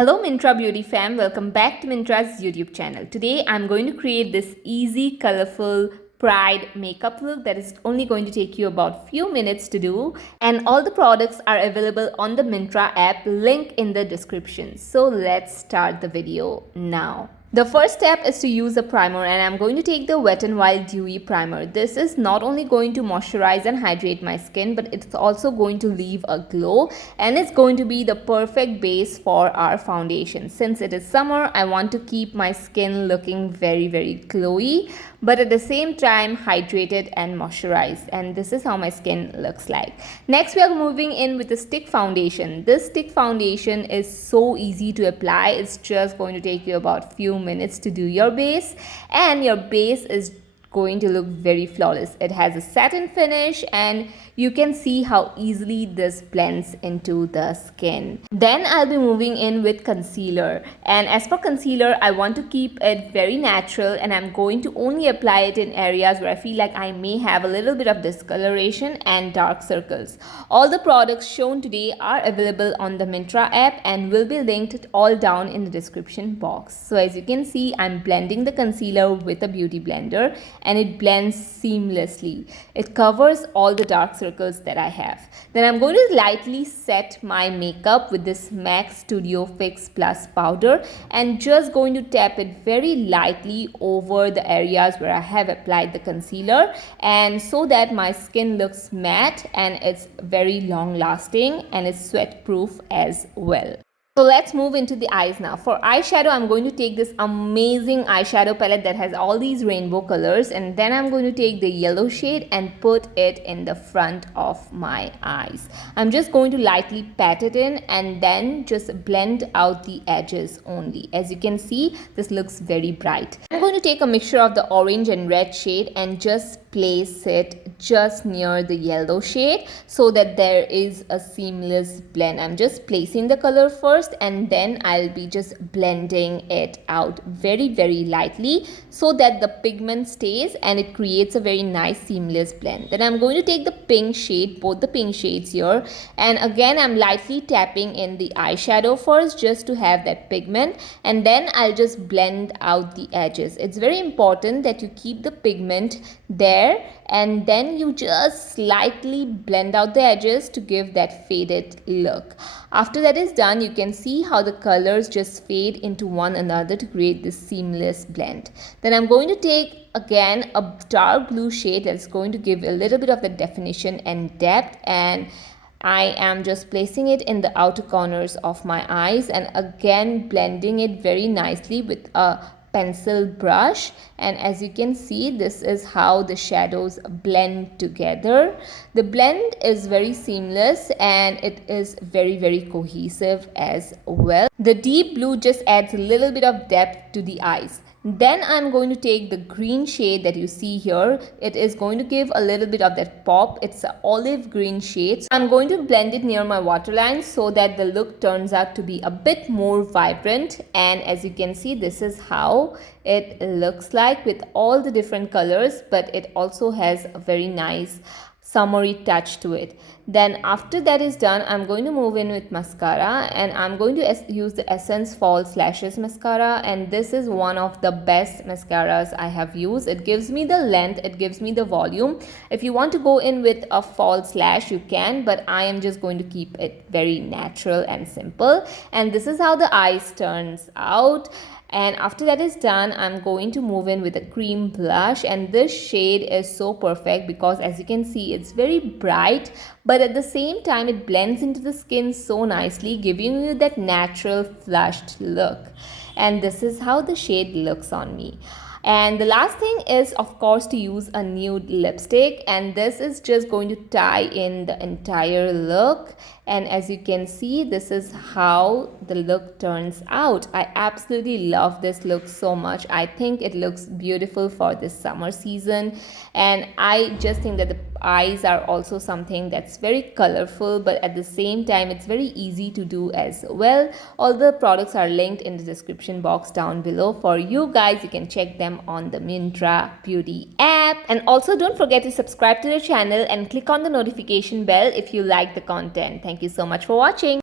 Hello Myntra Beauty fam, welcome back to Myntra's YouTube channel. Today I'm going to create this easy, colorful Pride makeup look that is only going to take you about few minutes to do, and all the products are available on the Myntra app, link in the description. So let's start the video now. The first step is to use a primer, and I'm going to take the Wet n Wild Dewy Primer. This is not only going to moisturize and hydrate my skin, but it's also going to leave a glow, and it's going to be the perfect base for our foundation. Since it is summer, I want to keep my skin looking very glowy, but at the same time hydrated and moisturized, and this is how my skin looks like. Next, we are moving in with the stick foundation. This stick foundation is so easy to apply. It's just going to take you about few minutes to do your base, and your base is going to look very flawless. It has a satin finish, and you can see how easily this blends into the skin. Then I'll be moving in with concealer, and as for concealer, I want to keep it very natural, and I'm going to only apply it in areas where I feel like I may have a little bit of discoloration and dark circles. All the products shown today are available on the Myntra app and will be linked all down in the description box. So as you can see, I'm blending the concealer with a beauty blender, and it blends seamlessly. It covers all the dark circles that I have. Then I'm going to lightly set my makeup with this MAC Studio Fix Plus powder, and just going to tap it very lightly over the areas where I have applied the concealer, and so that my skin looks matte and it's very long lasting and it's sweat proof as well. So let's move into the eyes now. For eyeshadow, I'm going to take this amazing eyeshadow palette that has all these rainbow colors, and then I'm going to take the yellow shade and put it in the front of my eyes. I'm just going to lightly pat it in and then just blend out the edges only. As you can see, this looks very bright. I'm going to take a mixture of the orange and red shade and just place it just near the yellow shade so that there is a seamless blend. I'm just placing the color first, and then I'll be just blending it out very lightly so that the pigment stays and it creates a very nice seamless blend. Then I'm going to take the pink shade, both the pink shades here, and again I'm lightly tapping in the eyeshadow first just to have that pigment, and then I'll just blend out the edges. It's very important that you keep the pigment there, and then you just slightly blend out the edges to give that faded look. After that is done, you can see how the colors just fade into one another to create this seamless blend. Then I'm going to take again a dark blue shade that's going to give a little bit of the definition and depth, and I am just placing it in the outer corners of my eyes and again blending it very nicely with a pencil brush. And as you can see, this is how the shadows blend together. The blend is very seamless and it is very cohesive as well. The deep blue just adds a little bit of depth to the eyes. Then I'm going to take the green shade that you see here. It is going to give a little bit of that pop. It's an olive green shade. I'm going to blend it near my waterline so that the look turns out to be a bit more vibrant. And as you can see, this is how it looks like with all the different colors, but it also has a very nice summery touch to it. Then after that is done, I'm going to move in with mascara, and I'm going to use the Essence False Lashes mascara, and this is one of the best mascaras I have used. It gives me the length, it gives me the volume. If you want to go in with a false lash, you can, but I am just going to keep it very natural and simple, and this is how the eyes turns out. And after that is done, I'm going to move in with a cream blush, and this shade is so perfect because as you can see, it's very bright, but at the same time it blends into the skin so nicely, giving you that natural flushed look. And this is how the shade looks on me. And the last thing is, of course, to use a nude lipstick, and this is just going to tie in the entire look. And as you can see, this is how the look turns out. I absolutely love this look so much. I think it looks beautiful for this summer season, and I just think that the eyes are also something that's very colorful, but at the same time it's very easy to do as well. All the products are linked in the description box down below for you guys. You can check them on the Myntra Beauty app, and also don't forget to subscribe to the channel and click on the notification bell if you like the content. Thank you so much for watching.